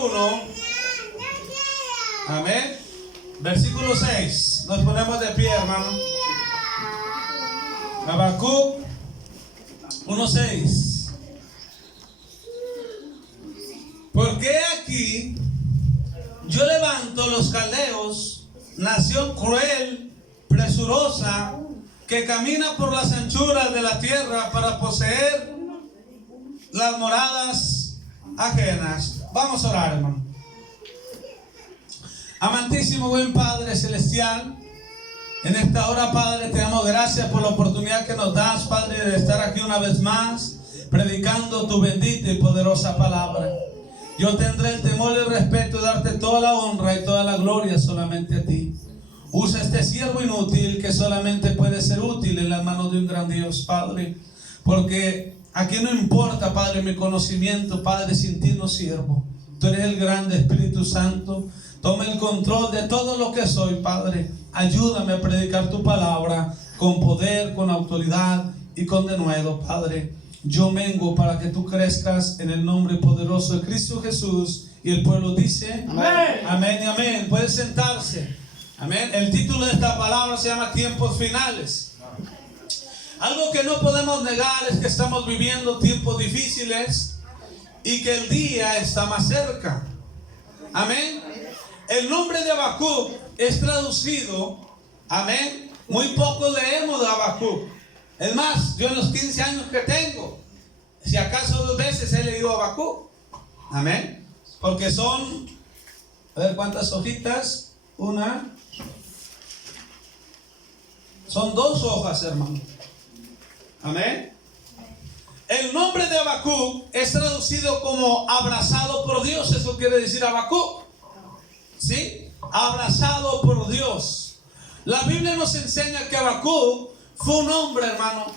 número 1. Amén. Versículo 6. Nos ponemos de pie, hermano. Habacuc 1:6. Porque aquí yo levanto los caldeos, nación cruel, presurosa, que camina por las anchuras de la tierra para poseer las moradas ajenas. Vamos a orar, hermano. Amantísimo buen Padre Celestial, en esta hora, Padre, te damos gracias por la oportunidad que nos das, Padre, de estar aquí una vez más, predicando tu bendita y poderosa palabra. Yo tendré el temor y el respeto de darte toda la honra y toda la gloria solamente a ti. Usa este siervo inútil que solamente puede ser útil en las manos de un gran Dios, Padre, porque aquí no importa, Padre, mi conocimiento, Padre, sin ti no sirvo. Tú eres el grande Espíritu Santo. Toma el control de todo lo que soy, Padre. Ayúdame a predicar tu palabra con poder, con autoridad y con denuedo, Padre. Yo mengo para que tú crezcas en el nombre poderoso de Cristo Jesús. Y el pueblo dice: amén, amén y amén. Puede sentarse. Amén. El título de esta palabra se llama Tiempos Finales. Algo que no podemos negar es que estamos viviendo tiempos difíciles y que el día está más cerca. Amén. El nombre de Habacuc es traducido, amén. Muy poco leemos de Habacuc. Es más, yo en los 15 años que tengo, si acaso 2 veces he leído Habacuc. Amén. Porque son, a ver cuántas hojitas. Son 2 hojas, hermano. Amén. El nombre de Habacuc es traducido como abrazado por Dios. Eso quiere decir Habacuc. ¿Sí? Abrazado por Dios. La Biblia nos enseña que Habacuc fue un hombre, hermano,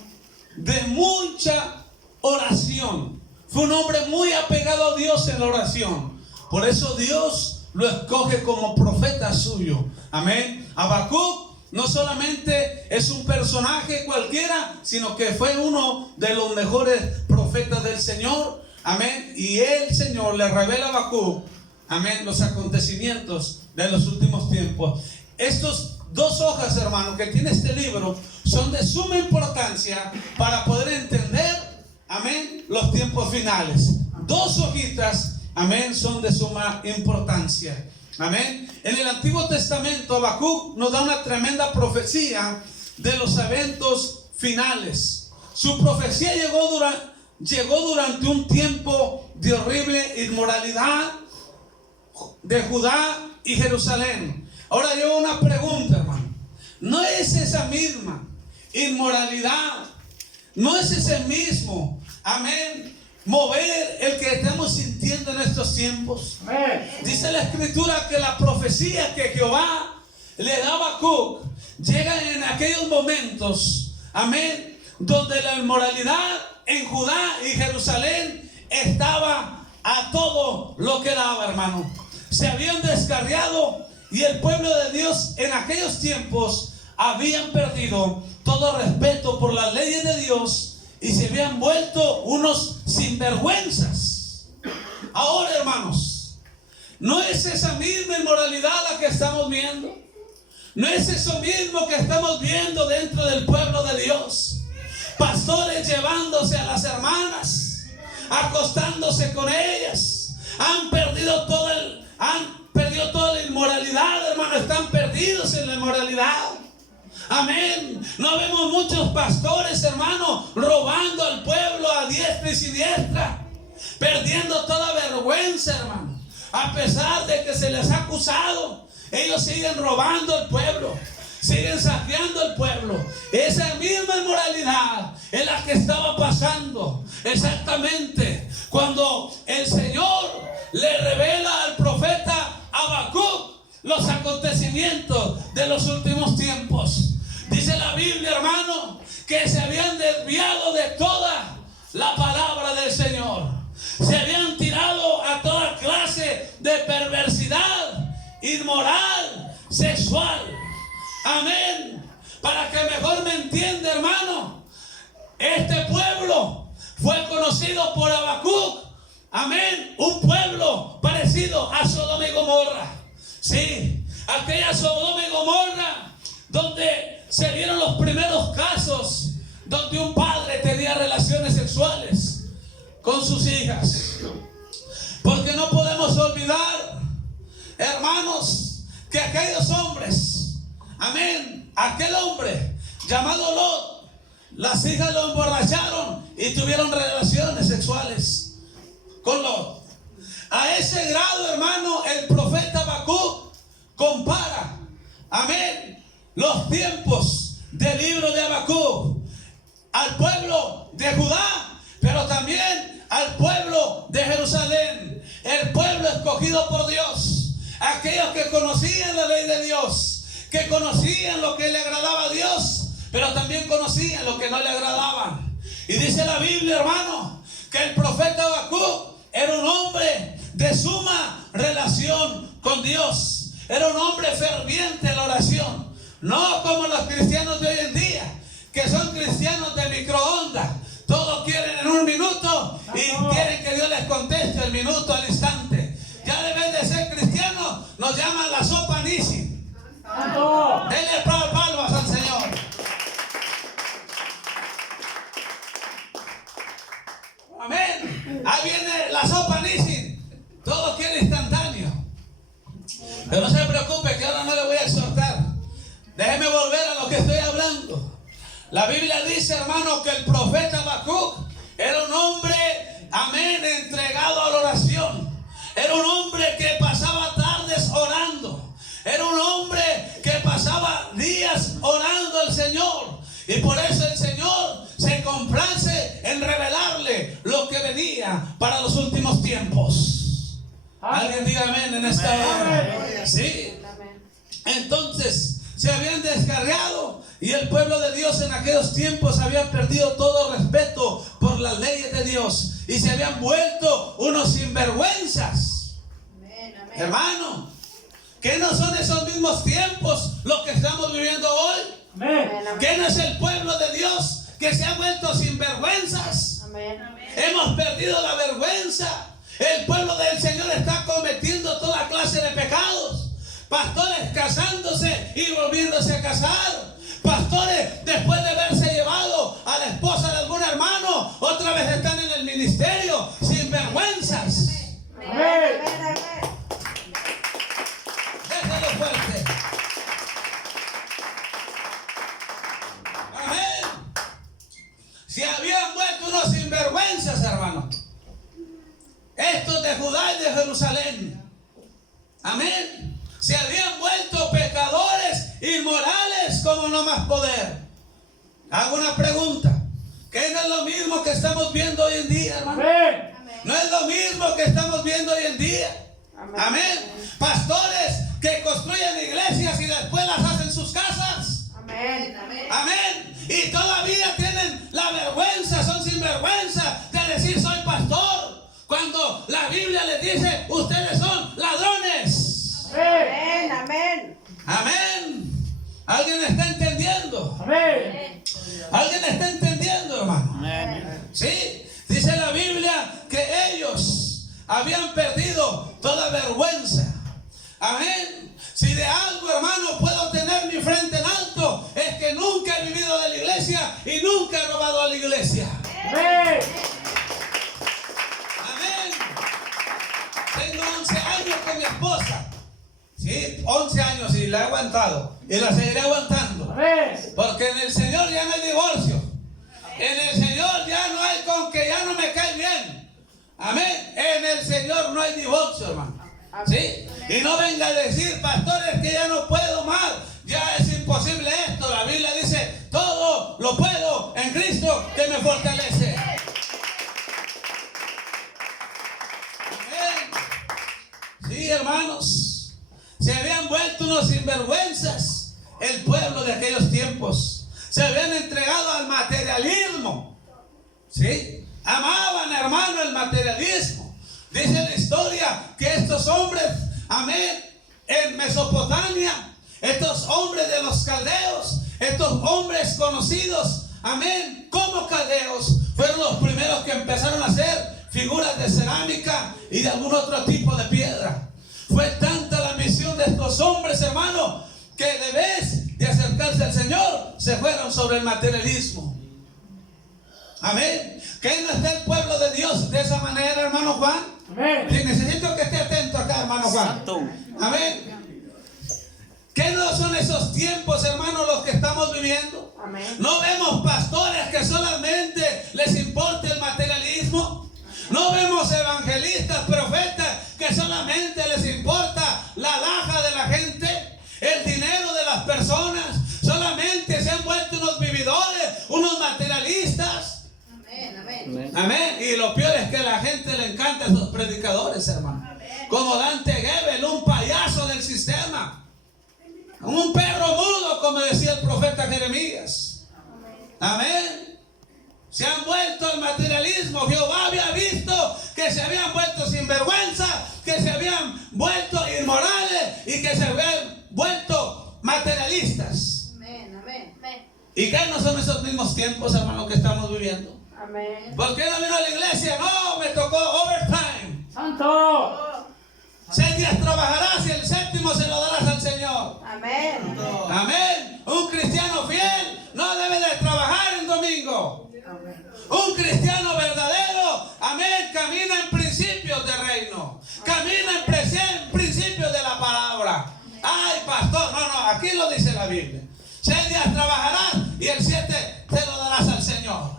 de mucha oración. Fue un hombre muy apegado a Dios en la oración. Por eso Dios lo escoge como profeta suyo. Amén. Habacuc no solamente es un personaje cualquiera, sino que fue uno de los mejores profetas del Señor. Amén. Y el Señor le revela a Habacuc, amén, los acontecimientos de los últimos tiempos. Estos 2 hojas, hermano, que tiene este libro son de suma importancia para poder entender, amén, los tiempos finales. 2 hojitas, amén, son de suma importancia. Amén. En el Antiguo Testamento, Habacuc nos da una tremenda profecía de los eventos finales. Su profecía llegó durante un tiempo de horrible inmoralidad de Judá y Jerusalén. Ahora yo una pregunta, hermano. ¿No es esa misma inmoralidad? ¿No es ese mismo, amén, mover el que estamos sintiendo en estos tiempos? Amén. Dice la Escritura que la profecía que Jehová le daba a Habacuc llega en aquellos momentos, amén, donde la inmoralidad en Judá y Jerusalén estaba a todo lo que daba, hermano. Se habían descarriado y el pueblo de Dios en aquellos tiempos habían perdido todo respeto por las leyes de Dios y se habían vuelto unos sinvergüenzas. Ahora, hermanos, ¿no es esa misma inmoralidad la que estamos viendo? ¿No es eso mismo que estamos viendo dentro del pueblo de Dios? Pastores llevándose a las hermanas, acostándose con ellas. Han perdido toda la inmoralidad, hermano. Están perdidos en la inmoralidad. Amén. No vemos muchos pastores, hermano, robando al pueblo a diestra y siniestra, perdiendo toda vergüenza, hermano. A pesar de que se les ha acusado, ellos siguen robando al pueblo, siguen saqueando al pueblo. Esa misma inmoralidad es la que estaba pasando exactamente cuando el Señor le revela al profeta Habacuc los acontecimientos de los últimos tiempos. Dice la Biblia, hermano, que se habían desviado de toda la palabra del Señor. Se habían tirado a toda clase de perversidad inmoral, sexual. Amén. Para que mejor me entienda, hermano, este pueblo fue conocido por Habacuc. Amén. Un pueblo parecido parecido a Sodoma y Gomorra. Sí, aquella Sodoma y Gomorra donde se dieron los primeros casos donde un padre tenía relaciones sexuales con sus hijas. Porque no podemos olvidar, hermanos, que aquellos hombres, amén, aquel hombre llamado Lot, las hijas lo emborracharon y tuvieron relaciones sexuales con Lot. A ese grado, hermano, el profeta Habacuc compara, amén, los tiempos del libro de Habacuc al pueblo de Judá, pero también al pueblo de Jerusalén, el pueblo escogido por Dios, aquellos que conocían la ley de Dios, que conocían lo que le agradaba a Dios, pero también conocían lo que no le agradaba. Y dice la Biblia, hermano, que el profeta Habacuc era un hombre de suma relación con Dios, era un hombre ferviente en la oración, no como los cristianos de hoy en día, que son cristianos de microondas. Todos quieren en un minuto y quieren que Dios les conteste al minuto, al instante. Ya deben de ser cristianos, nos llaman la sopa Nisi. Denle palmas al Señor. Amén. Ahí viene la sopa Nisi. Todos quieren instantáneo. Pero no se preocupe, que ahora no le voy a exhortar. Déjeme volver a lo que estoy hablando. La Biblia dice, hermano, que el profeta Habacuc era un hombre, amén, entregado a la oración. Era un hombre que pasaba tardes orando. Era un hombre que pasaba días orando al Señor. Y por eso el Señor se complace en revelarle lo que venía para los últimos tiempos. Alguien diga amén en esta hora. Sí. Entonces se habían descarriado y el pueblo de Dios en aquellos tiempos había perdido todo respeto por las leyes de Dios y se habían vuelto unos sinvergüenzas. Amén, amén. Hermano, ¿qué no son esos mismos tiempos los que estamos viviendo hoy? Amén. ¿Qué no es el pueblo de Dios que se ha vuelto sinvergüenzas? Amén. Hemos perdido la vergüenza. El pueblo del Señor está cometiendo toda clase de pecados. Pastores casándose y volviéndose a casar. Pastores, después de haberse llevado a la esposa de algún hermano, otra vez están en el ministerio sin vergüenzas. Amén. Déjalo fuerte. Amén. Se habían vuelto unos sinvergüenzas, hermano. Estos de Judá y de Jerusalén. Amén. Se habían vuelto pecadores inmorales como no más poder. Hago una pregunta. ¿Qué no es lo mismo que estamos viendo hoy en día, hermano? Amén. No es lo mismo que estamos viendo hoy en día. Amén. Amén. Pastores que construyen iglesias y después las hacen sus casas. Amén. Amén. Amén. Y todavía tienen la vergüenza, son sinvergüenza de decir soy pastor. Cuando la Biblia les dice ustedes son ladrones. Amén, amén. Amén. ¿Alguien está entendiendo? Amén. ¿Alguien está entendiendo, hermano? Amén. Sí, dice la Biblia que ellos habían perdido toda vergüenza. Amén. Si de algo, hermano, puedo tener mi frente en alto, es que nunca he vivido de la iglesia y nunca he robado a la iglesia. Amén. Amén. Tengo 11 años con mi esposa. Sí, 11 años y la he aguantado y la seguiré aguantando. Porque en el Señor ya no hay divorcio. En el Señor ya no hay con que ya no me cae bien. Amén. En el Señor no hay divorcio, hermano. ¿Sí? Y no venga a decir, pastores, que ya no puedo más. Ya es imposible esto. La Biblia dice, todo lo puedo en Cristo que me fortalece. Amén. Sí, hermanos. Se habían vuelto unos sinvergüenzas el pueblo de aquellos tiempos. Se habían entregado al materialismo. ¿Sí? Amaban, hermano, el materialismo. Dice la historia que estos hombres, amén, en Mesopotamia, estos hombres de los caldeos, estos hombres conocidos, amén, como caldeos, fueron los primeros que empezaron a hacer figuras de cerámica y de algún otro tipo de piedra. Fue tanta la misión de estos hombres, hermano, que de vez de acercarse al Señor, se fueron sobre el materialismo. Amén. Que no está el pueblo de Dios de esa manera, hermano Juan. Amén. Sí, necesito que esté atento acá, hermano Juan. Santo. Amén. ¿Qué no son esos tiempos, hermanos, los que estamos viviendo? Amén. No vemos pastores que solamente les importa el materialismo. No vemos evangelistas, profetas que solamente les importa la alhaja de la gente, el dinero de las personas. Solamente se han vuelto unos vividores, unos materialistas. Amén, amén. Amén. Y lo peor es que a la gente le encantan esos predicadores, hermano. Como Dante Gebel, un payaso del sistema. Un perro mudo, como decía el profeta Jeremías. Amén. Se han vuelto al materialismo. Jehová había visto que se habían vuelto sinvergüenza, que se habían vuelto inmorales y que se habían vuelto materialistas. Amén, amén. ¿Y qué no son esos mismos tiempos, hermano, que estamos viviendo? Amén. ¿Por qué no vino a la iglesia? No, me tocó overtime. Santo. 6 días trabajarás y el séptimo se lo darás al Señor. Amén. Amén. Un cristiano fiel no debe de trabajar en domingo. Amén. Un cristiano verdadero, amén, camina en principios de reino. Camina en principios de la palabra. Ay, pastor, no, aquí lo dice la Biblia. 6 días trabajarás y el 7 se lo darás al Señor.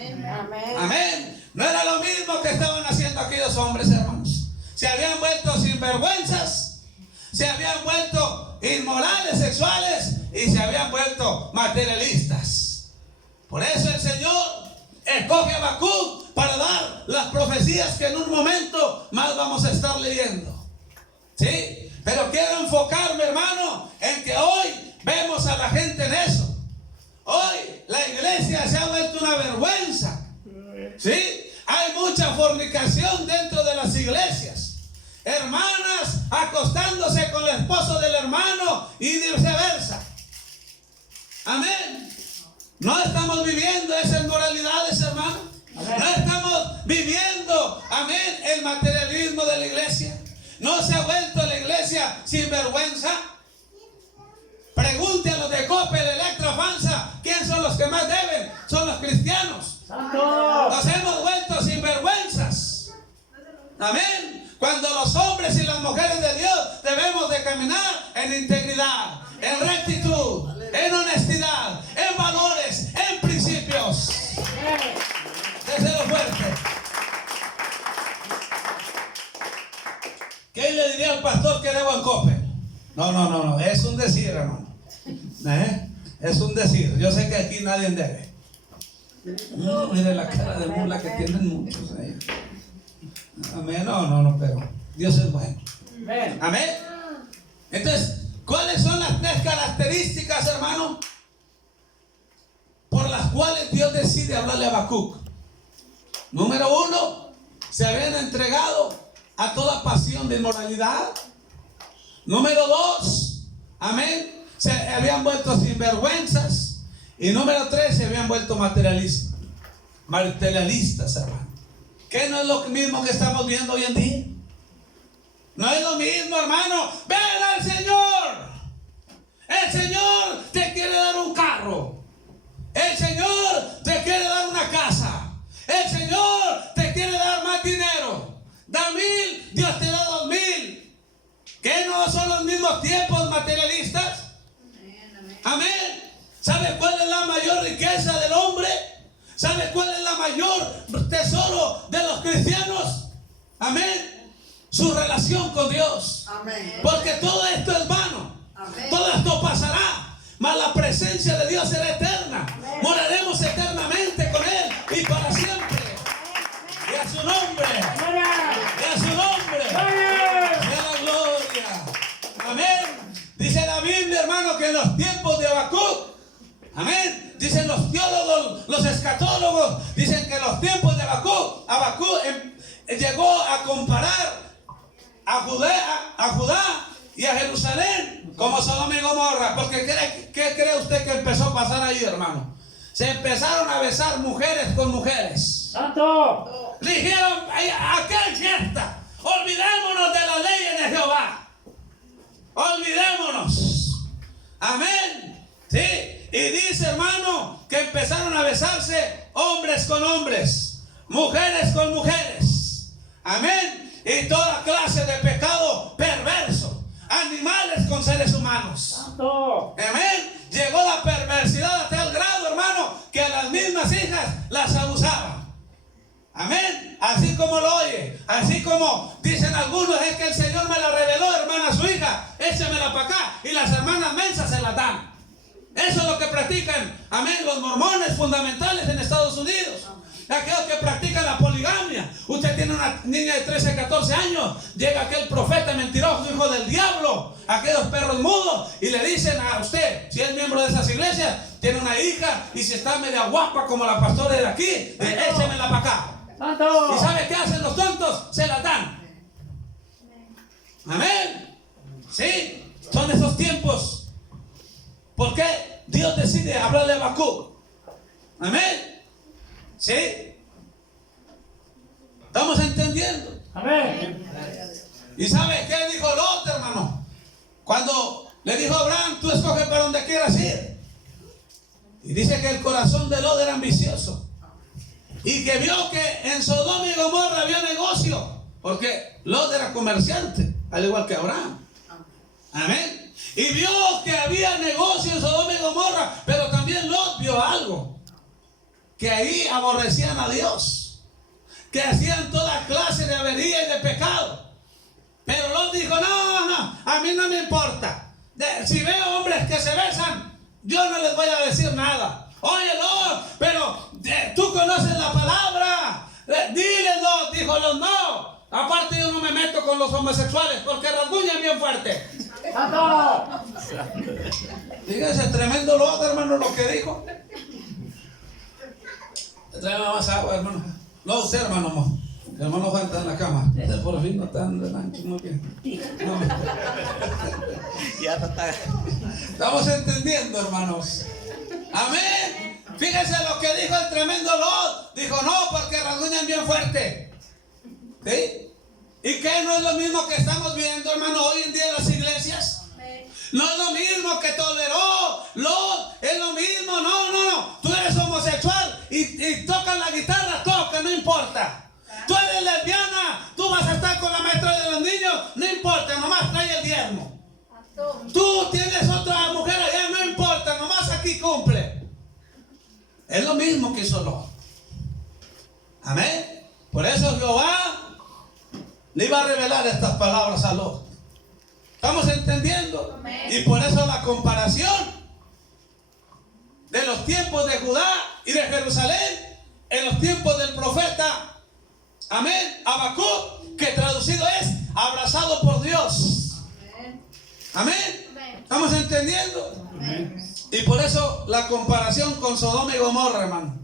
Amén. Amén. No era lo mismo que estaban haciendo aquellos hombres, hermanos. Se habían vuelto sinvergüenzas, se habían vuelto inmorales sexuales y se habían vuelto materialistas. Por eso el Señor escoge a Habacuc para dar las profecías que en un momento más vamos a estar leyendo. ¿Sí? Pero quiero enfocarme, hermano, en que hoy vemos a la gente en eso. Hoy la iglesia se ha vuelto una vergüenza. ¿Sí? Hay mucha fornicación dentro de las iglesias. Hermanas acostándose con el esposo del hermano y viceversa. Amén. No estamos viviendo esas inmoralidades, hermano. No estamos viviendo, amén, el materialismo de la iglesia. No se ha vuelto la iglesia sin vergüenza. Pregunte a los de Coppel, Electra, Fanza, ¿quién son los que más deben? Son los cristianos. Santo. Nos hemos vuelto sinvergüenzas. Amén. Cuando los hombres y las mujeres de Dios debemos de caminar en integridad, en rectitud, en honestidad, en valores, en principios. Déselo fuerte. ¿Qué le diría al pastor que debo en Coppel? No, es un decir, hermano. Es un decir. Yo sé que aquí nadie debe. Mire la cara de mula que tienen muchos ahí. Amén. No, pero Dios es bueno. Amén. Amén. Entonces, ¿cuáles son las 3 características, hermano, por las cuales Dios decide hablarle a Habacuc? Número 1, se habían entregado a toda pasión de inmoralidad. Número 2, amén, se habían vuelto sinvergüenzas. Y número 3, se habían vuelto materialistas, hermano. ¿Qué no es lo mismo que estamos viendo hoy en día? No es lo mismo, hermano. Ven al Señor. El Señor te quiere dar un carro. El Señor te quiere dar una casa. El Señor te quiere dar más dinero. Da 1000, Dios te da 2000. ¿Qué no son los mismos tiempos materialistas? Amén. ¿Sabe cuál es la mayor riqueza del hombre? ¿Sabe cuál es la mayor tesoro de los cristianos? Amén. Su relación con Dios. Amén. Porque todo esto es vano. Amén. Todo esto pasará. Mas la presencia de Dios será eterna. Amén. Moraremos eternamente con Él y para siempre. Y a su nombre. Y a su nombre. Sea la gloria. Amén. Dice la Biblia, hermano, que en los tiempos de Habacuc, amén, dicen los teólogos, los escatólogos, dicen que en los tiempos de Habacuc llegó a comparar a Judá y a Jerusalén como Sodoma y Gomorra. Porque ¿qué cree usted que empezó a pasar ahí, hermano? Se empezaron a besar mujeres con mujeres. Santo. Dijeron, ¿a qué fiesta? Olvidémonos de las leyes de Jehová. besarse hombres con hombres, mujeres con mujeres. Amén. Y toda clase de pecado perverso. Animales con seres humanos. Santo. Amén. Llegó la perversidad a tal grado, hermano, que a las mismas hijas las abusaban. Amén. Así como lo oye, así como dicen algunos, es que el Señor me la reveló, hermana, a su hija, échemela para acá, y las hermanas mensas se la dan. Eso es lo que practican, amén, los mormones fundamentales en Estados Unidos. Aquellos que practican la poligamia. Usted tiene una niña de 13, 14 años, llega aquel profeta mentiroso, hijo del diablo, aquellos perros mudos, y le dicen a usted, si es miembro de esas iglesias, tiene una hija, y si está media guapa como la pastora de aquí, échemela para acá. Santo. ¿Y sabe qué hacen los tontos? Se la dan. Amén. Sí, son esos tiempos. ¿Por qué Dios decide hablarle a Habacuc? Amén. Sí. ¿Estamos entendiendo? Amén. ¿Y sabe qué dijo Lot, hermano? Cuando le dijo a Abraham, tú escoges para donde quieras ir. Y dice que el corazón de Lot era ambicioso. Y que vio que en Sodoma y Gomorra había negocio. Porque Lot era comerciante, al igual que Abraham. Amén. Y vio que había negocio en Sodoma y Gomorra. Pero también Lot vio algo. Que ahí aborrecían a Dios. Que hacían toda clase de avería y de pecado. Pero Lot dijo, no, a mí no me importa. Si veo hombres que se besan, yo no les voy a decir nada. Oye, Lot, pero tú conoces la palabra. Dile, Lot, dijo Lot, no. Aparte yo no me meto con los homosexuales porque rasguñan bien fuerte. Santo. Fíjese, tremendo Lot, hermano, lo que dijo. Tráeme más agua, hermano. No usted, hermano. El hermano Juan está en la cama. Por fin no está en el ancho, muy bien. No. Ya está. Estamos entendiendo, hermanos. Amén. Fíjense lo que dijo el tremendo Lot. Dijo, no, porque rasguñan bien fuerte. ¿Sí? ¿Y qué no es lo mismo que estamos viendo, hermano, hoy en día en las iglesias? No es lo mismo que toleró Lot. Es lo mismo. No. Tú eres homosexual y tocas la guitarra, toca, no importa. Tú eres lesbiana, tú vas a estar con la maestra de los niños, no importa, nomás trae el diezmo. Tú tienes otra mujer allá, no importa, nomás aquí cumple. Es lo mismo que hizo Lot. Amén. Por eso Jehová le iba a revelar estas palabras a Lot. ¿Estamos entendiendo? Amén. Y por eso la comparación de los tiempos de Judá y de Jerusalén en los tiempos del profeta, amén, Habacuc, que traducido es abrazado por Dios. Amén. ¿Estamos entendiendo? Amén. Y por eso la comparación con Sodoma y Gomorra, hermano.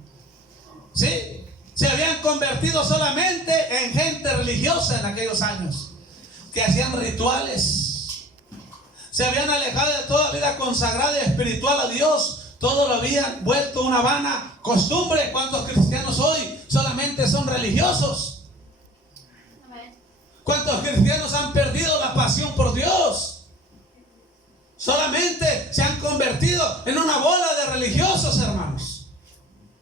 ¿Sí? Se habían convertido solamente en gente religiosa en aquellos años, que hacían rituales. Se habían alejado de toda vida consagrada y espiritual a Dios. Todo lo habían vuelto una vana costumbre. ¿Cuántos cristianos hoy solamente son religiosos? ¿Cuántos cristianos han perdido la pasión por Dios? Solamente se han convertido en una bola de religiosos, hermanos.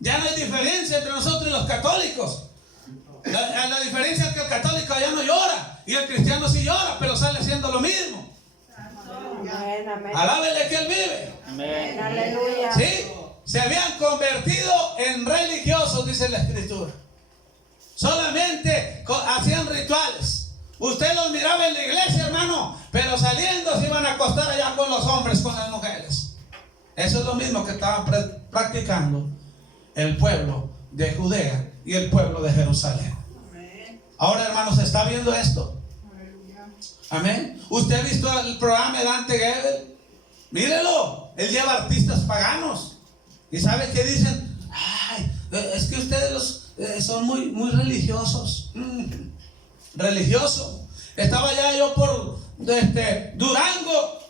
Ya no hay diferencia entre nosotros y los católicos. La diferencia es que el católico ya no llora y el cristiano sí llora, pero sale haciendo lo mismo. Amén, amén. Alábele que él vive. Amén. Aleluya. ¿Sí? Se habían convertido en religiosos, dice la Escritura. Solamente hacían rituales. Usted los miraba en la iglesia, hermano, pero saliendo se iban a acostar allá con los hombres, con las mujeres. Eso es lo mismo que estaban practicando el pueblo de Judea y el pueblo de Jerusalén. Ahora, hermanos, ¿se está viendo esto? Amén. ¿Usted ha visto el programa de Dante Gebel? Mírelo, él lleva artistas paganos. ¿Y sabe qué dicen? Ay, es que ustedes son muy religiosos. Religioso. Estaba ya yo por Durango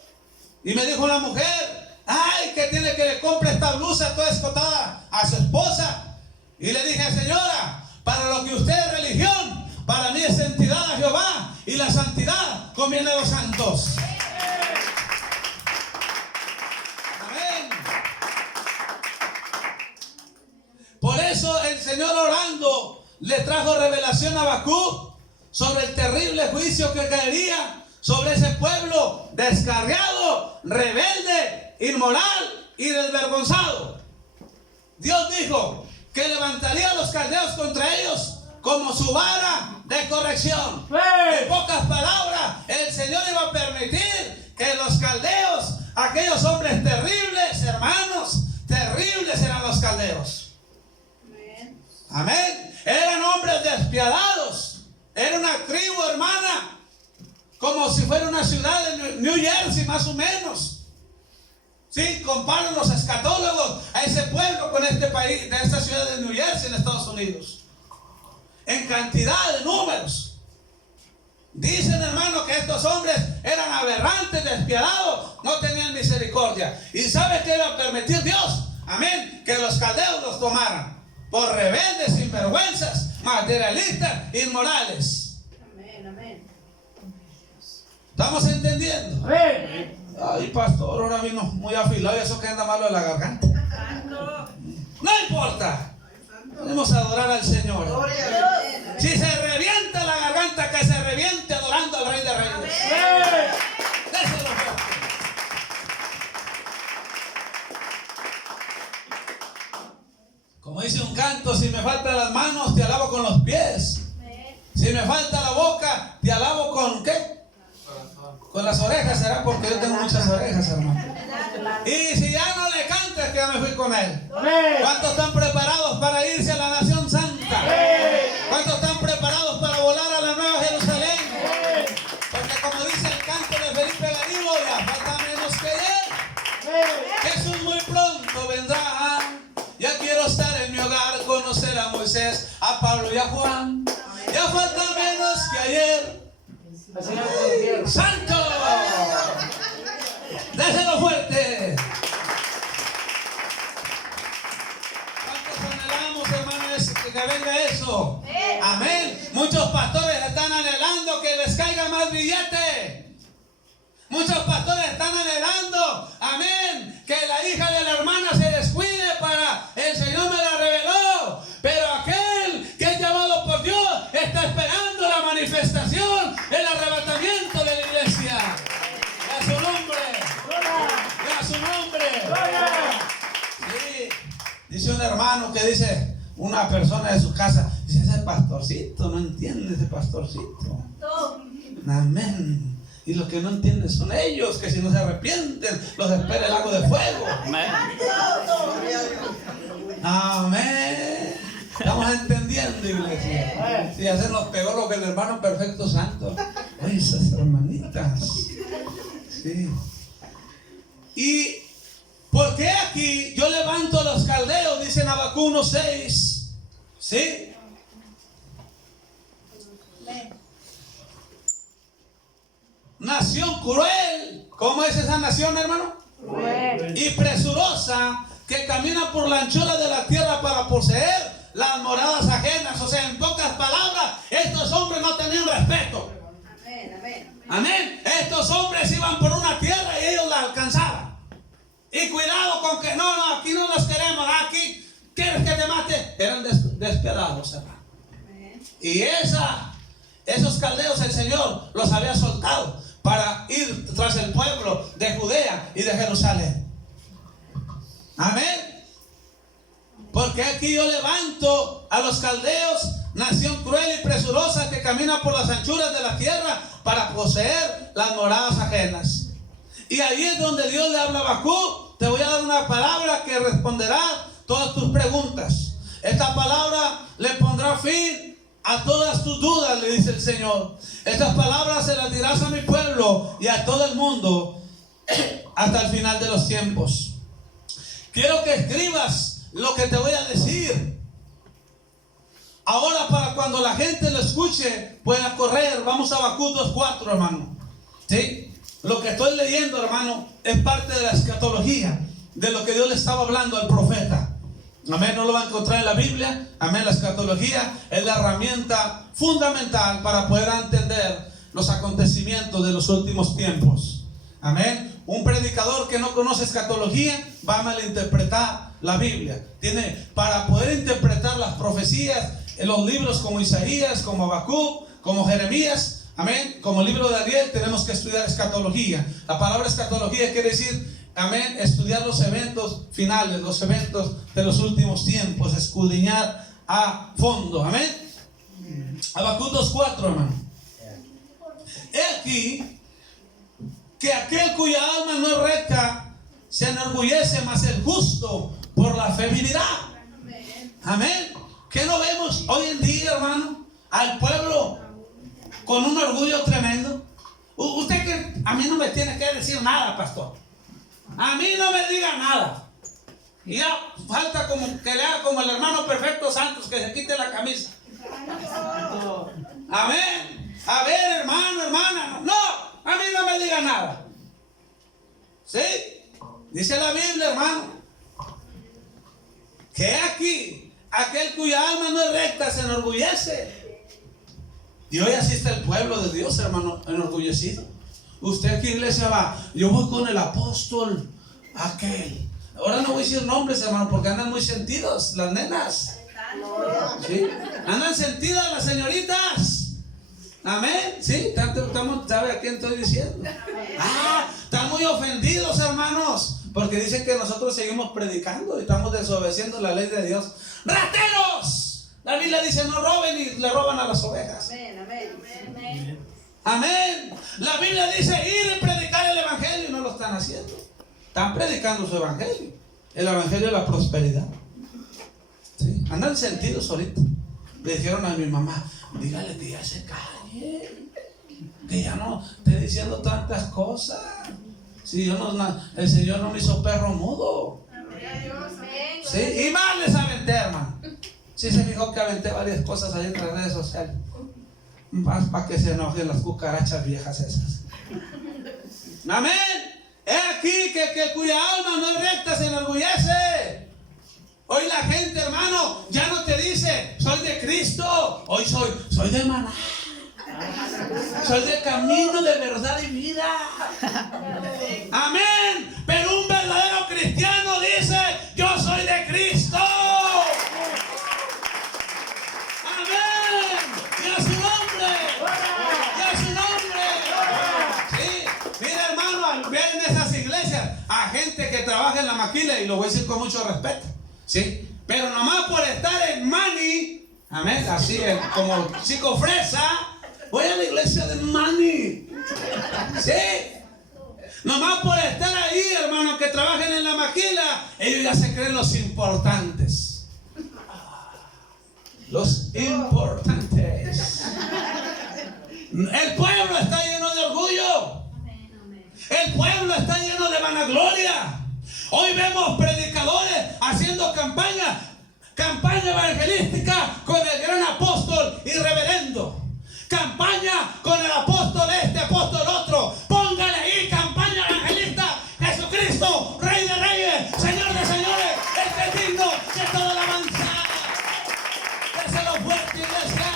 y me dijo una mujer, ay, que tiene que le compre esta blusa toda escotada a su esposa. Y le dije, señora, para lo que usted es religión, para mí es santidad a Jehová, y la santidad conviene a los santos. Amén. le trajo revelación a Habacuc sobre el terrible juicio que caería sobre ese pueblo descarriado, rebelde, inmoral y desvergonzado. Dios dijo que levantaría a los caldeos contra ellos como su vara de corrección. En pocas palabras, el Señor iba a permitir que los caldeos, aquellos hombres terribles, hermanos, terribles eran los caldeos. Amén. Eran hombres despiadados. Era una tribu, hermana, como si fuera una ciudad de New Jersey, más o menos. Sí, comparan los escatólogos a ese pueblo con este país, de esta ciudad de New Jersey en Estados Unidos, en cantidad de números. Dicen, hermano, que estos hombres eran aberrantes, despiadados, no tenían misericordia. ¿Y sabe qué iba a permitir Dios? Amén, que los caldeos los tomaran por rebeldes, sinvergüenzas, materialistas, inmorales. Amén, amén. ¿Estamos entendiendo? Amén. Ay, pastor, ahora vino muy afilado y eso que anda malo de la garganta. No importa. Vamos a adorar al Señor. Si se revienta la garganta, que se reviente adorando al Rey de Reyes. Déselo fuerte. Como dice un canto, si me faltan las manos, te alabo con los pies. Si me falta la boca, te alabo con ¿qué? Con las orejas, será porque yo tengo muchas orejas, hermano. Y si ya no le cantas, que ya me fui con él. ¿Cuántos están preparados para irse a la nación santa? ¿Cuántos están preparados para volar a la Nueva Jerusalén? Porque como dice el canto de Felipe Garrido, ya falta menos que ayer. Jesús muy pronto vendrá. Ya quiero estar en mi hogar, conocer a Moisés, a Pablo y a Juan. Ya falta menos que ayer. ¡Santo! ¡Déselo fuerte! ¿Cuántos anhelamos, hermanos, que venga eso? Amén. Muchos pastores están anhelando que les caiga más billete. Muchos pastores están anhelando, amén, que la hija de la hermana se descuide para el Señor me la reveló. Pero aquel que es llamado por Dios está esperando la manifestación, el arrebatamiento de la iglesia. A su nombre. A su nombre. Sí. Dice un hermano que dice, una persona de su casa, dice, ese pastorcito, no entiende ese pastorcito. Amén. Y los que no entienden son ellos, que si no se arrepienten, los espera el lago de fuego. Amén. Amén. Estamos entendiendo, iglesia. Si ya se nos pegó lo que el hermano perfecto santo. Ay, esas hermanitas. Sí. ¿Y por qué aquí yo levanto a los caldeos? Dice en Habacuc 1:6. ¿Sí? Nación cruel. ¿Cómo es esa nación, hermano? Cruel. Y presurosa, que camina por la anchura de la tierra para poseer las moradas ajenas. O sea, en pocas palabras, estos hombres no tenían respeto. Amén, amén. Amén. Estos hombres iban por una tierra y ellos la alcanzaban. Y cuidado con que no, aquí no los queremos, aquí quieres que te mate. Eran despiadados, hermano. Y esos caldeos el Señor los había soltado para ir tras el pueblo de Judea y de Jerusalén. Amén. Porque aquí yo levanto a los caldeos, nación cruel y presurosa que camina por las anchuras de la tierra para poseer las moradas ajenas. Y ahí es donde Dios le habla a Habacuc. Te voy a dar una palabra que responderá todas tus preguntas. Esta palabra le pondrá fin a todas tus dudas, le dice el Señor. Estas palabras se las dirás a mi pueblo y a todo el mundo hasta el final de los tiempos. Quiero que escribas lo que te voy a decir. Ahora, para cuando la gente lo escuche, pueda correr. Vamos a Habacuc 2:4, hermano. ¿Sí? Lo que estoy leyendo, hermano, es parte de la escatología, de lo que Dios le estaba hablando al profeta. Amén, no lo va a encontrar en la Biblia. Amén, la escatología es la herramienta fundamental para poder entender los acontecimientos de los últimos tiempos. Amén. Un predicador que no conoce escatología va a malinterpretar la Biblia. Para poder interpretar las profecías en los libros como Isaías, como Habacuc, como Jeremías, amén, como el libro de Daniel, tenemos que estudiar escatología. La palabra escatología quiere decir, amén, estudiar los eventos finales, los eventos de los últimos tiempos, escudriñar a fondo, amén. Habacuc 2:4, hermano. He aquí que aquel cuya alma no es recta se enorgullece, mas el justo por la fe vivirá. Amén. ¿Qué no vemos hoy en día, hermano? Al pueblo con un orgullo tremendo. Usted que a mí no me tiene que decir nada, pastor. A mí no me diga nada. Y ya falta como que le haga como el hermano perfecto Santos, que se quite la camisa. Amén. A ver, hermano, hermana. No, a mí no me diga nada. ¿Sí? Dice la Biblia, hermano, que aquí aquel cuya alma no es recta se enorgullece. Y hoy así está el pueblo de Dios, hermano, enorgullecido. ¿Usted a qué iglesia va? Yo voy con el apóstol aquel. Ahora no voy a decir nombres, hermano, porque andan muy sentidos las nenas. ¿Sí? Andan sentidas las señoritas. Amén. ¿Sí? ¿Sabe a quién estoy diciendo? Están muy ofendidos, hermanos, porque dicen que nosotros seguimos predicando y estamos desobedeciendo la ley de Dios. ¡Rateros! La Biblia dice no roben y le roban a las ovejas. Amén, amén, amén. Amén. La Biblia dice ir y predicar el evangelio y no lo están haciendo. Están predicando su evangelio, el evangelio de la prosperidad. ¿Sí? Andan sentidos ahorita. Le dijeron a mi mamá, dígale que ya se calle, que ya no esté diciendo tantas cosas. Si el Señor no me hizo perro mudo. ¿Sí? Y más les aventé, hermano. Sí se fijó que aventé varias cosas ahí en las redes sociales. Más para que se enojen las cucarachas viejas esas. Amén. He aquí que cuya alma no es recta se enorgullece. Hoy la gente, hermano, ya no te dice soy de Cristo. Hoy soy de Maná. Soy de camino, de verdad y vida. Amén. Pero un verdadero cristiano dice yo soy de Cristo. Amén. Y a su nombre. Y a su nombre. Sí. Mira, hermano, ven en esas iglesias a gente que trabaja en la maquila, y lo voy a decir con mucho respeto. ¿Sí? Pero nomás por estar en Mani, amén, así como chico fresa, voy a la iglesia de Mani. ¿Sí? Nomás por estar ahí, hermano, que trabajen en la maquila, ellos ya se creen los importantes. Los importantes. El pueblo está lleno de orgullo. El pueblo está lleno de vanagloria. Hoy vemos predicadores haciendo campaña evangelística con el gran apóstol y reverendo. Campaña con el apóstol este, apóstol otro. Póngale ahí campaña evangelista. Jesucristo, Rey de Reyes, Señor de Señores, el que es digno de toda la alabanza. Déselo fuerte, iglesia.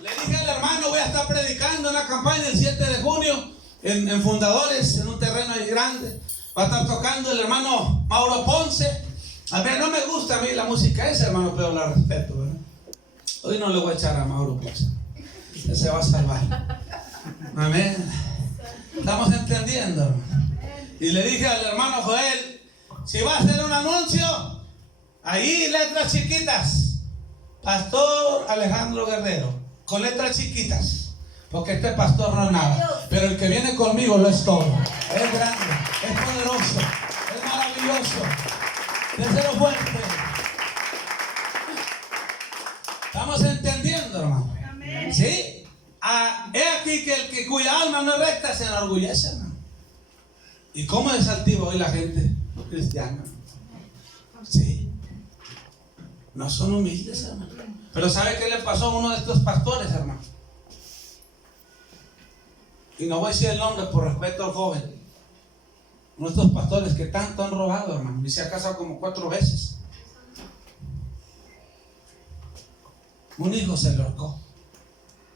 Le dije al hermano, voy a estar predicando una campaña el 7 de junio en Fundadores, en un terreno ahí grande. Va a estar tocando el hermano Mauro Ponce. A ver, no me gusta a mí la música esa, hermano, pero la respeto, ¿verdad? Hoy no le voy a echar a Mauro Ponce. Él se va a salvar. Amén. Estamos entendiendo, hermano. Y le dije al hermano Joel, si va a hacer un anuncio, ahí letras chiquitas. Pastor Alejandro Guerrero. Con letras chiquitas, porque este pastor no es nada, pero el que viene conmigo lo es todo. Es grande, es poderoso, es maravilloso. Déselo fuerte. ¿Estamos entendiendo, hermano? ¿Sí? He aquí que el que cuya alma no es recta se enorgullece, hermano. ¿Y cómo es altiva hoy la gente cristiana? ¿Sí? No son humildes, hermano. Pero ¿sabe qué le pasó a uno de estos pastores, hermano? Y no voy a decir el nombre por respeto al joven. Uno de estos pastores que tanto han robado, hermano. Y se ha casado como 4 veces. Un hijo se le ahorcó.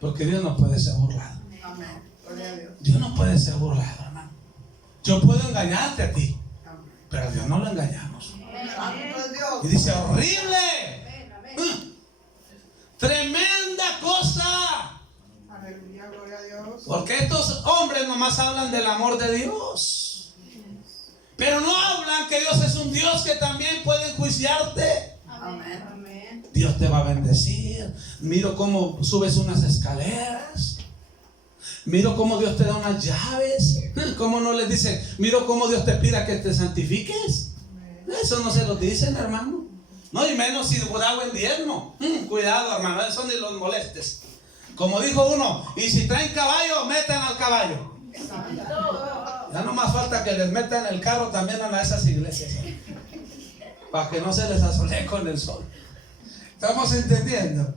Porque Dios no puede ser burlado. Dios no puede ser burlado, hermano. Yo puedo engañarte a ti, Pero a Dios no lo engañamos. Santo Dios. Y dice, horrible. Amén, amén. Tremenda cosa. Aleluya, gloria a Dios. Porque estos hombres nomás hablan del amor de Dios. Pero no hablan que Dios es un Dios que también puede enjuiciarte. Amén, amén. Dios te va a bendecir. Miro cómo subes unas escaleras. Miro cómo Dios te da unas llaves. ¿Cómo no les dicen? Miro cómo Dios te pida que te santifiques. Eso no se lo dicen, hermano. No, y menos si da buen diezmo. Cuidado, hermano, eso ni los molestes. Como dijo uno, y si traen caballo, metan al caballo. Ya no más falta que les metan el carro también a esas iglesias, para que no se les asole con el sol. ¿Estamos entendiendo?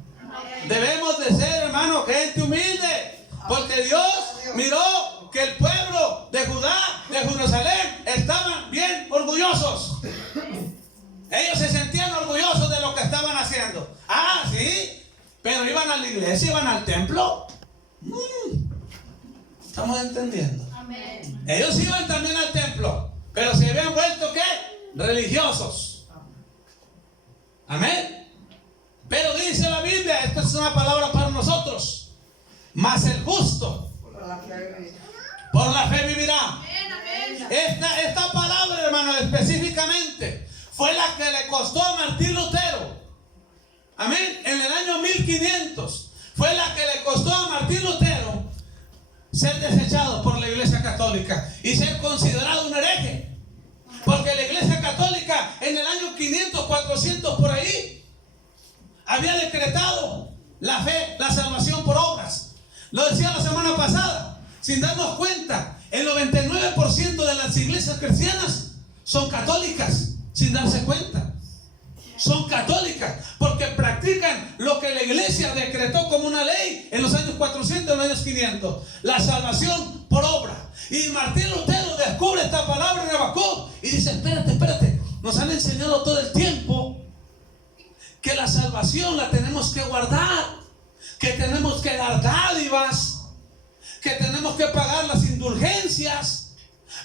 Debemos de ser, hermano, gente humilde, porque Dios miró que el pueblo de Judá, de Jerusalén, estaban bien orgullosos. Ellos se sentían orgullosos de lo que estaban haciendo. Ah, sí, pero iban a la iglesia, iban al templo. ¿Estamos entendiendo? Amén. Ellos iban también al templo, pero se habían vuelto ¿qué? Religiosos. Amén. Pero dice la Biblia, esta es una palabra para nosotros: mas el justo por la fe vivirá. Amén, amén. Esta palabra, hermano, específicamente fue la que le costó a Martín Lutero. Amén. En el año 1500 fue la que le costó a Martín Lutero ser desechado por la Iglesia Católica y ser considerado un hereje. Porque la Iglesia Católica en el año 500, 400 por ahí había decretado la fe, la salvación por obras. Lo decía la semana pasada. Sin darnos cuenta, el 99% de las iglesias cristianas son católicas, sin darse cuenta. Son católicas porque practican lo que la iglesia decretó como una ley en los años 400, en los años 500, la salvación por obra. Y Martín Lutero descubre esta palabra en Habacuc y dice: espérate, nos han enseñado todo el tiempo que la salvación la tenemos que guardar, que tenemos que dar dádivas, que tenemos que pagar las indulgencias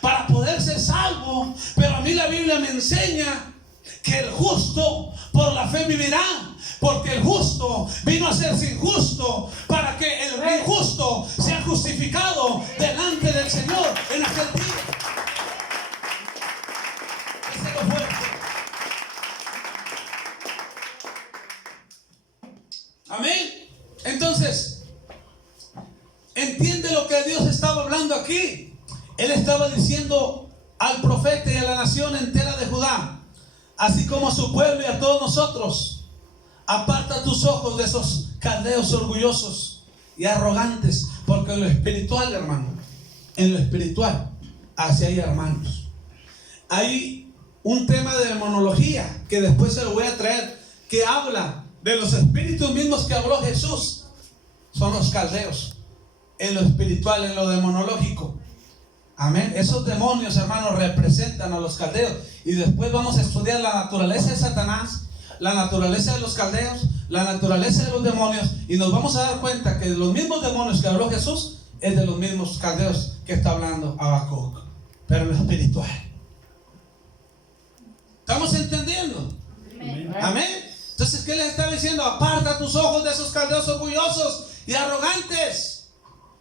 para poder ser salvo. Pero a mí la Biblia me enseña que el justo por la fe vivirá, porque el justo vino a ser injusto para que el injusto sea justificado delante del Señor en aquel día. Ese es lo fuerte. Amén. Entonces, entiende lo que Dios estaba hablando aquí. Él estaba diciendo al profeta y a la nación entera de Judá, así como a su pueblo y a todos nosotros: aparta tus ojos de esos caldeos orgullosos y arrogantes, porque en lo espiritual, hermano, en lo espiritual, hacia ahí, hermanos, hay un tema de demonología que después se lo voy a traer, que habla de los espíritus mismos que habló Jesús. Son los caldeos, en lo espiritual, en lo demonológico. Amén. Esos demonios, hermanos, representan a los caldeos. Y después vamos a estudiar la naturaleza de Satanás, la naturaleza de los caldeos, la naturaleza de los demonios. Y nos vamos a dar cuenta que de los mismos demonios que habló Jesús es de los mismos caldeos que está hablando Habacuc, pero en lo espiritual. ¿Estamos entendiendo? Amén. Amén. Entonces, ¿qué les está diciendo? Aparta tus ojos de esos caldeos orgullosos y arrogantes.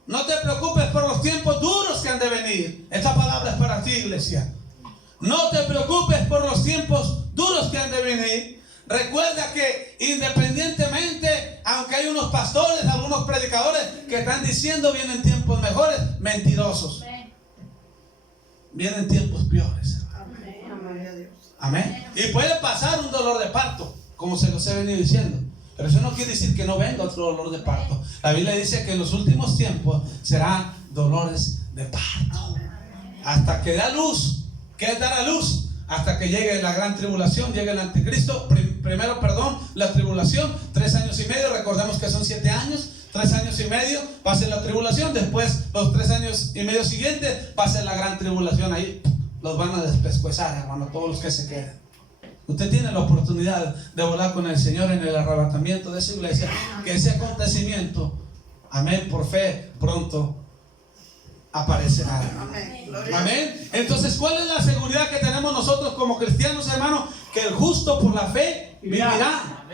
No te preocupes por los tiempos duros que han de venir. Esta palabra es para ti, iglesia. No te preocupes por los tiempos duros que han de venir. Recuerda que independientemente, aunque hay unos pastores, algunos predicadores que están diciendo vienen tiempos mejores, mentirosos. Vienen tiempos peores. Amén. Y puede pasar un dolor de parto, como se los he venido diciendo. Pero eso no quiere decir que no venga otro dolor de parto. La Biblia dice que en los últimos tiempos serán dolores de parto. Hasta que da luz. ¿Qué es dar a luz? Hasta que llegue la gran tribulación, llegue el anticristo. Primero, la tribulación, 3 años y medio. Recordemos que son 7 años. 3 años y medio pase la tribulación. Después, los 3 años y medio siguientes, pase la gran tribulación. Ahí los van a despescuezar, hermano, todos los que se queden. Usted tiene la oportunidad de volar con el Señor en el arrebatamiento de su iglesia. Que ese acontecimiento, amén, por fe, pronto aparecerá. Amén. Gloria a Amén. Entonces, ¿cuál es la seguridad que tenemos nosotros como cristianos, hermanos? Que el justo por la fe vivirá.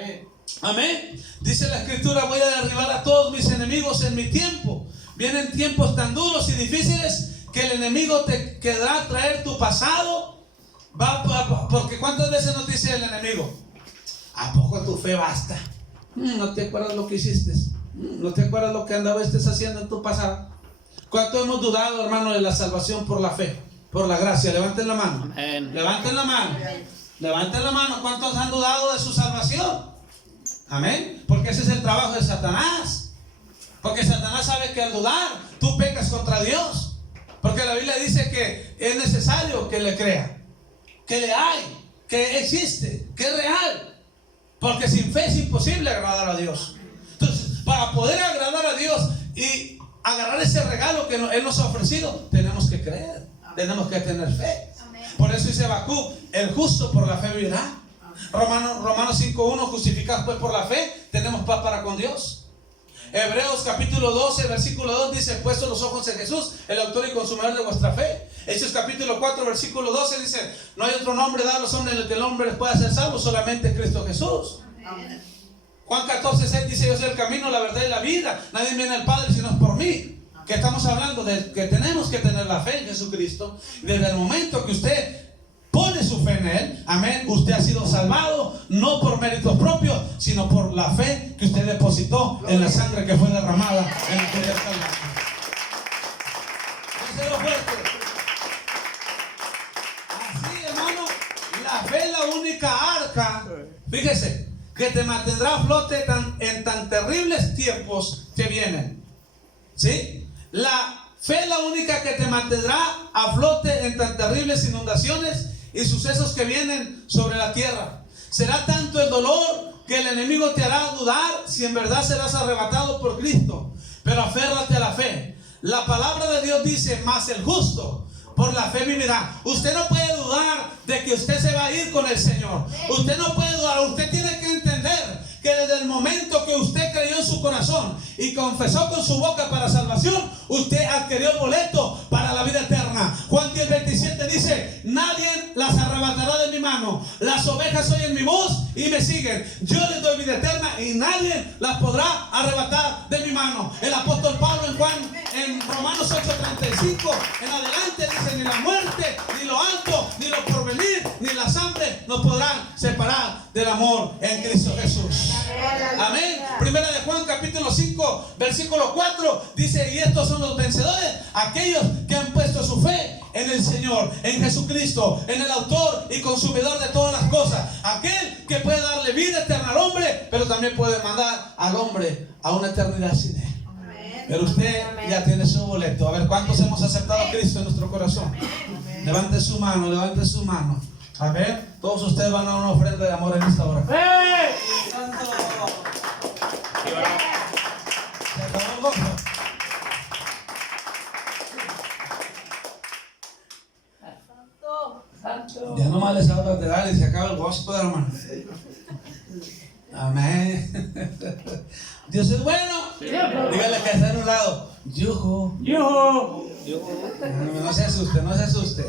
Amén. Dice la escritura: voy a derribar a todos mis enemigos en mi tiempo. Vienen tiempos tan duros y difíciles que el enemigo te querrá traer tu pasado. Porque ¿cuántas veces nos dice el enemigo? ¿A poco tu fe basta? ¿No te acuerdas lo que hiciste? ¿No te acuerdas lo que andabas haciendo en tu pasado? ¿Cuánto hemos dudado, hermano, de la salvación por la fe, por la gracia? Levanten la mano. Amén. Levanten la mano. Levanten la mano. ¿Cuántos han dudado de su salvación? Amén. Porque ese es el trabajo de Satanás. Porque Satanás sabe que al dudar tú pecas contra Dios. Porque la Biblia dice que es necesario que le crea, que le hay, que existe, que es real. Porque sin fe es imposible agradar a Dios. Entonces, para poder agradar a Dios y agarrar ese regalo que Él nos ha ofrecido, tenemos que creer, tenemos que tener fe. Por eso dice Habacuc: el justo por la fe vivirá. Romanos 5:1: justificados pues por la fe, tenemos paz para con Dios. Hebreos capítulo 12, versículo 2 dice: puestos los ojos en Jesús, el autor y consumador de vuestra fe. Hechos capítulo 4, versículo 12 dice: no hay otro nombre dado a los hombres en el que el hombre pueda ser salvo, solamente Cristo Jesús. Amén. Juan 14:6 dice: yo soy el camino, la verdad y la vida, nadie viene al Padre sino por mí. Que estamos hablando de que tenemos que tener la fe en Jesucristo. Desde el momento que usted pone su fe en Él, amén, usted ha sido salvado, no por méritos propios, sino por la fe que usted depositó en la sangre que fue derramada en la cruz del Calvario. Díselo fuerte. Así, hermano, la fe es la única arca, fíjese, que te mantendrá a flote en tan terribles tiempos que vienen. ¿Sí? La fe es la única que te mantendrá a flote en tan terribles inundaciones y sucesos que vienen sobre la tierra. Será tanto el dolor que el enemigo te hará dudar si en verdad serás arrebatado por Cristo. Pero aférrate a la fe. La palabra de Dios dice: mas el justo por la fe vivirá. Usted no puede dudar de que usted se va a ir con el Señor. Usted no puede dudar. Usted tiene que entender que desde el momento que usted creyó en su corazón y confesó con su boca para salvación, usted adquirió el boleto para la vida eterna. Juan 10:27 dice: nadie las arrebatará de mi mano. Las ovejas oyen mi voz y me siguen. Yo les doy vida eterna y nadie las podrá arrebatar de mi mano. El apóstol Pablo en Romanos 8:35 en adelante dice: ni la muerte, ni lo alto, ni lo porvenir, ni la sangre nos podrán separar del amor en Cristo Jesús. Amén. Primera de Juan capítulo 5 versículo 4 dice: y estos son los vencedores, aquellos que han puesto su fe en el Señor, en Jesucristo, en el autor y consumidor de todas las cosas. Aquel que puede darle vida eterna al hombre, pero también puede mandar al hombre a una eternidad sin Él. Pero usted ya tiene su boleto. A ver, ¿cuántos hemos aceptado a Cristo en nuestro corazón? Levante su mano, levante su mano. A ver, todos ustedes van a una ofrenda de amor en esta hora. Se acabó el gozo. Ya nomás les hablo de dar y se acaba el gozo, hermano. Amén. Dios es bueno. Dígale que está en un lado. Yuhu. No se asuste, no se asuste.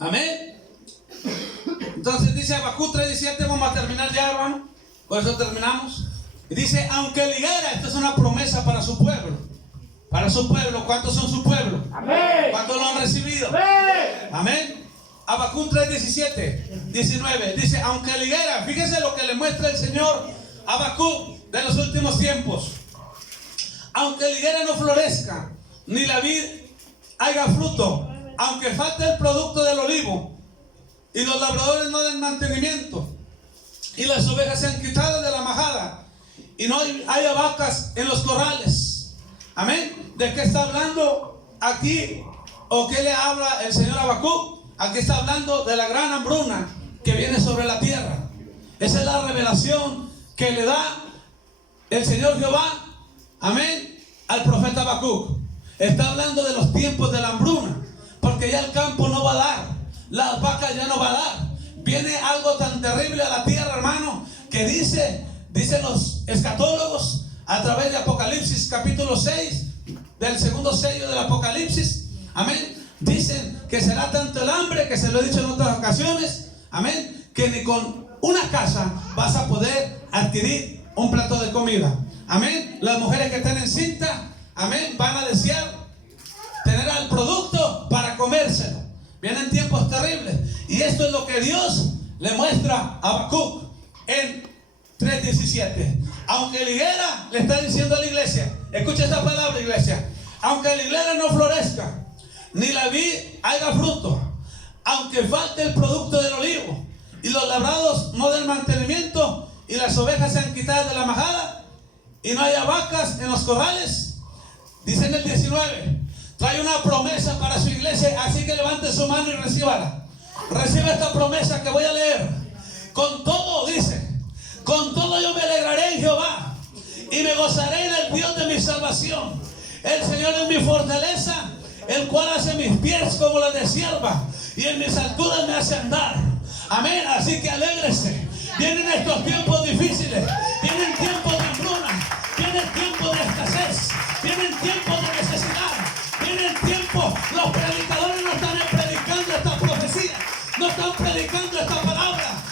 Amén. Entonces dice Habacuc 3:17, vamos a terminar ya, hermano. Por eso terminamos. Y dice: aunque la higuera, esta es una promesa para su pueblo. Para su pueblo. ¿Cuántos son su pueblo? Amén. ¿Cuántos lo han recibido? Amén. Amén. Habacuc 3:19 dice: aunque la higuera, fíjese lo que le muestra el Señor a Habacuc de los últimos tiempos. Aunque la higuera no florezca, ni la vid haga fruto, aunque falte el producto del olivo, y los labradores no den mantenimiento, y las ovejas sean quitadas de la majada, y no haya vacas en los corrales. Amén. ¿De qué está hablando aquí? ¿O qué le habla el Señor a Habacuc? Aquí está hablando de la gran hambruna que viene sobre la tierra. Esa es la revelación que le da el Señor Jehová, amén, al profeta Habacuc. Está hablando de los tiempos de la hambruna, porque ya el campo no va a dar, las vacas ya no va a dar. Viene algo tan terrible a la tierra, hermano, que dicen los escatólogos a través de Apocalipsis capítulo 6, del segundo sello del Apocalipsis, amén, dicen que será tanto el hambre, que se lo he dicho en otras ocasiones, amén, que ni con una casa vas a poder adquirir un plato de comida, amén. Las mujeres que estén encintas, amén, van a desear tener el producto para comérselo. Vienen tiempos terribles, y esto es lo que Dios le muestra a Habacuc en 3:17. Aunque la higuera, le está diciendo a la iglesia, escucha esta palabra, iglesia, aunque la higuera no florezca, ni la vid haga fruto, aunque falte el producto del olivo, y los labrados no den mantenimiento, y las ovejas sean quitadas de la majada, y no haya vacas en los corrales, dice en el 19, trae una promesa para su iglesia, así que levante su mano y recíbala. Recibe esta promesa que voy a leer. Con todo, dice, con todo yo me alegraré en Jehová, y me gozaré en el Dios de mi salvación. El Señor es mi fortaleza, el cual hace mis pies como los de sierva, y en mis alturas me hace andar. Amén. Así que alégrese. Vienen estos tiempos difíciles, vienen tiempos de hambruna, vienen tiempos de escasez, vienen tiempos de necesidad, vienen tiempos. Los predicadores no están predicando esta profecía, no están predicando esta palabra.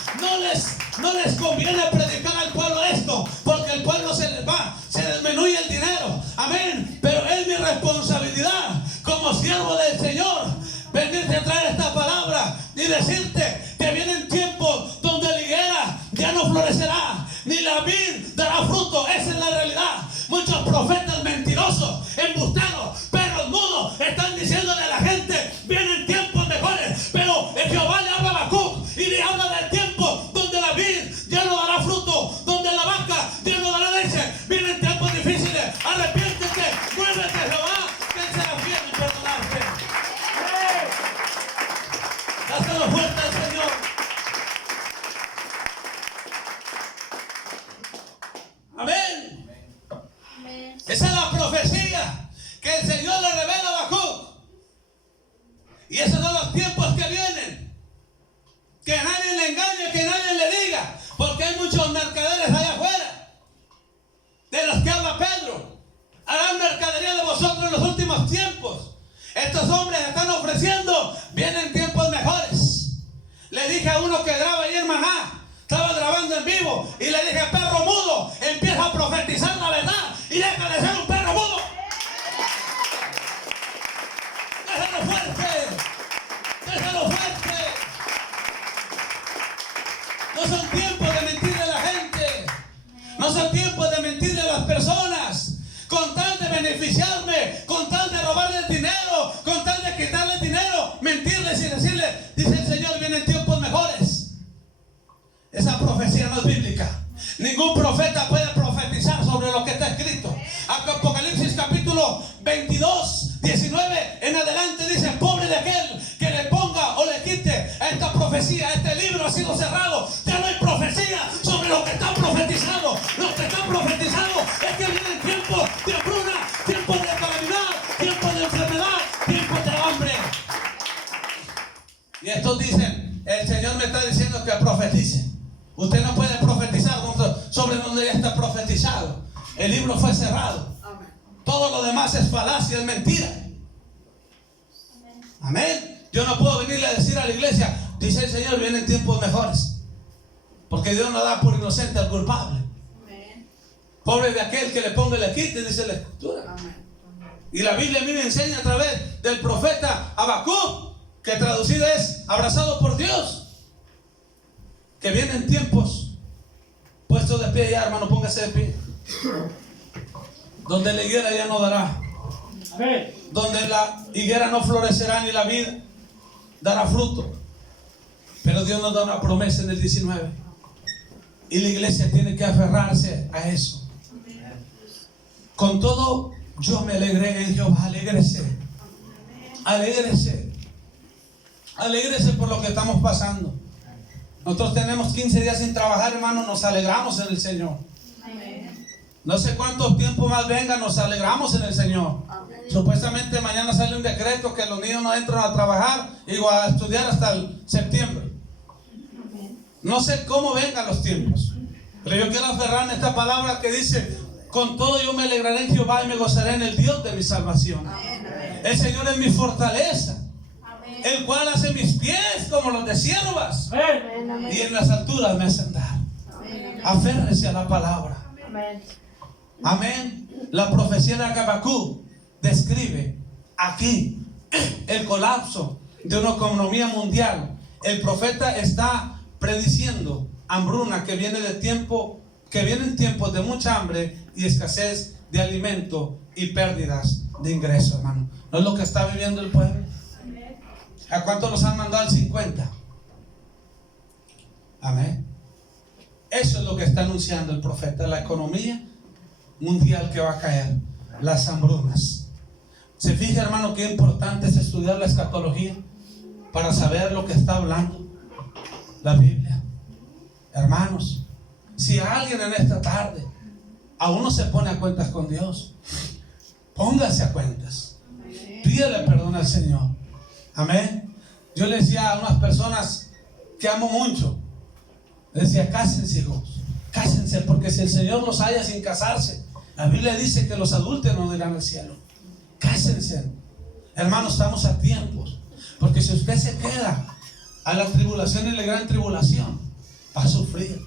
No les conviene predicar al pueblo esto, porque el pueblo se les va, se disminuye el dinero. Amén. Pero es mi responsabilidad como siervo del Señor venirte a traer esta palabra y decirte que vienen tiempos donde la higuera ya no florecerá, ni la vid dará fruto. Esa es la realidad. Muchos profetas mentirosos, embusteros, perros mudos, están diciéndole a la gente, vienen tiempos mejores. Pero Jehová le habla a Habacuc y le habla del tiempo donde la vid ya no dará fruto, donde la vaca ya no dará leche. Vienen tiempos difíciles. Arrepiéntete, vuélvete a Jehová, que Él será fiel y perdonarte. Dáselo fuerte al Señor. Amén. Esa es la profecía que el Señor le revela a Habacuc. Y esos son los tiempos que vienen. Que nadie le engañe, que nadie le diga, porque hay muchos mercaderes allá afuera, de los que habla Pedro. Harán mercadería de vosotros en los últimos tiempos. Estos hombres están ofreciendo, vienen tiempos mejores. Le dije a uno que graba ahí en Maná, estaba grabando en vivo, y le dije, perro mudo, empieza a profetizar la verdad y deja de ser un perro mudo. Déjalo fuerte, déjalo fuerte. No son tiempos de mentirle a la gente, no son tiempos de mentirle a las personas, con tal de beneficiarme, con tal de robarle el dinero, con tal de quitarle el dinero, mentirles y decirle, dice el Señor, vienen tiempos mejores. Esa profecía no es bíblica. Ningún profeta puede profetizar sobre lo que está escrito. Apocalipsis capítulo 22, 19 en adelante dice, pobre de aquel que le ponga o le quite a esta profecía. Este libro ha sido cerrado. Ya no hay profecía sobre lo que está profetizado. Lo que está profetizado es que vienen tiempos de hambruna, tiempos de calamidad, tiempos de enfermedad, tiempos de hambre. Y estos dicen, el Señor me está diciendo que profetice. Usted no puede profetizar sobre donde ya está profetizado. El libro fue cerrado. Todo lo demás es falacia, es mentira. Amén. Yo no puedo venirle a decir a la iglesia, dice el Señor, vienen tiempos mejores. Porque Dios no da por inocente al culpable. Pobre de aquel que le ponga y le quite, dice la Escritura. Y la Biblia a mí me enseña a través del profeta Habacuc, que traducido es abrazado por Dios, que vienen tiempos. Puestos de pie ya, hermano, póngase de pie. Donde la higuera ya no dará, donde la higuera no florecerá ni la vid dará fruto. Pero Dios nos da una promesa en el 19, y la iglesia tiene que aferrarse a eso. Con todo yo me alegré en Jehová. Alégrese, alégrese, alégrese por lo que estamos pasando. Nosotros tenemos 15 días sin trabajar, hermano, nos alegramos en el Señor. No sé cuánto tiempo más venga, nos alegramos en el Señor. Supuestamente mañana sale un decreto que los niños no entran a trabajar y a estudiar hasta el septiembre. No sé cómo vengan los tiempos, pero yo quiero aferrarme a esta palabra que dice, Con todo yo me alegraré en Jehová y me gozaré en el Dios de mi salvación. El Señor es mi fortaleza, el cual hace mis pies como los de siervas y en las alturas me hace andar. Aférrese a la palabra. Amén. La profecía de Habacuc describe aquí el colapso de una economía mundial. El profeta está prediciendo hambruna que viene de tiempo, que vienen tiempos de mucha hambre y escasez de alimento y pérdidas de ingresos, hermano. ¿No es lo que está viviendo el pueblo? ¿A cuántos los han mandado al 50? Amén. Eso es lo que está anunciando el profeta, la economía mundial que va a caer, las hambrunas. Se fija, hermano, qué importante es estudiar la escatología para saber lo que está hablando la Biblia. Hermanos, si alguien en esta tarde aún no se pone a cuentas con Dios, póngase a cuentas. Pídele perdón al Señor. Amén. Yo le decía a unas personas que amo mucho, le decía: cásense, hijos, cásense, porque si el Señor los halla sin casarse, la Biblia dice que los adúlteros no irán al cielo. Cásense, hermanos, estamos a tiempos, porque si usted se queda a la tribulación y la gran tribulación, va a sufrir,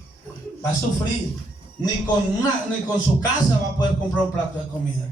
va a sufrir. Ni con su casa va a poder comprar un plato de comida.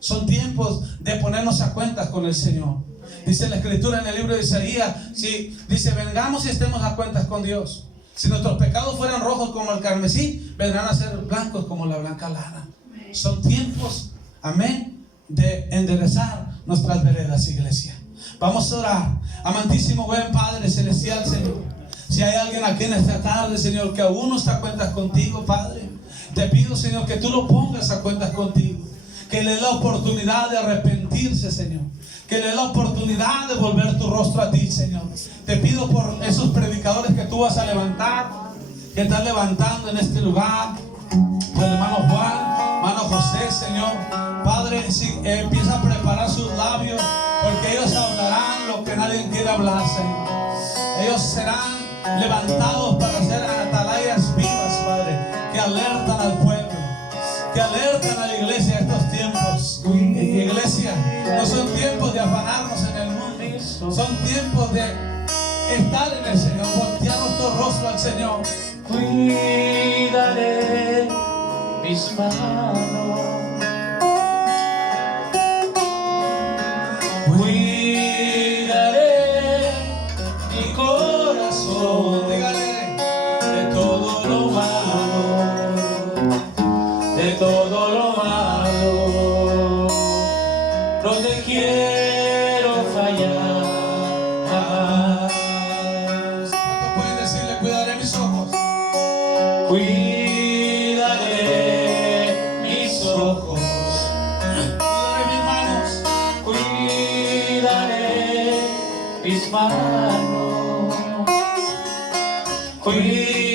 Son tiempos de ponernos a cuentas con el Señor. Dice la Escritura en el libro de Isaías, dice: vengamos y estemos a cuentas con Dios. Si nuestros pecados fueran rojos como el carmesí, vendrán a ser blancos como la blanca lana. Son tiempos, amén, de enderezar nuestras veredas, iglesia. Vamos a orar. Amantísimo buen Padre celestial, Señor, si hay alguien aquí en esta tarde, Señor, que aún no está a cuentas contigo, Padre, te pido, Señor, que tú lo pongas a cuentas contigo, que le dé la oportunidad de arrepentirse, Señor, que le dé la oportunidad de volver tu rostro a ti, Señor. Te pido por esos predicadores que tú vas a levantar, que estás levantando en este lugar, por el hermano Juan, hermano José, Señor. Padre, empieza a preparar sus labios, porque ellos hablarán lo que nadie quiere hablar, Señor. Ellos serán levantados para ser atalayas vivas, Padre, que alertan al pueblo, que alertan a la iglesia en estos tiempos. Iglesia, no son tiempos de afanarnos en el mundo, son tiempos de estar en el Señor, voltear nuestro rostro al Señor. Cuidaré mis manos, cuidaré mi corazón, Dígale: de todo lo malo, de todo lo malo, no te quiero fallar. ¿cuánto pueden decirle: cuidaré mis ojos? Cuidaré mis ojos, Cuidaré mis manos. cuidaré mis manos, cuidaré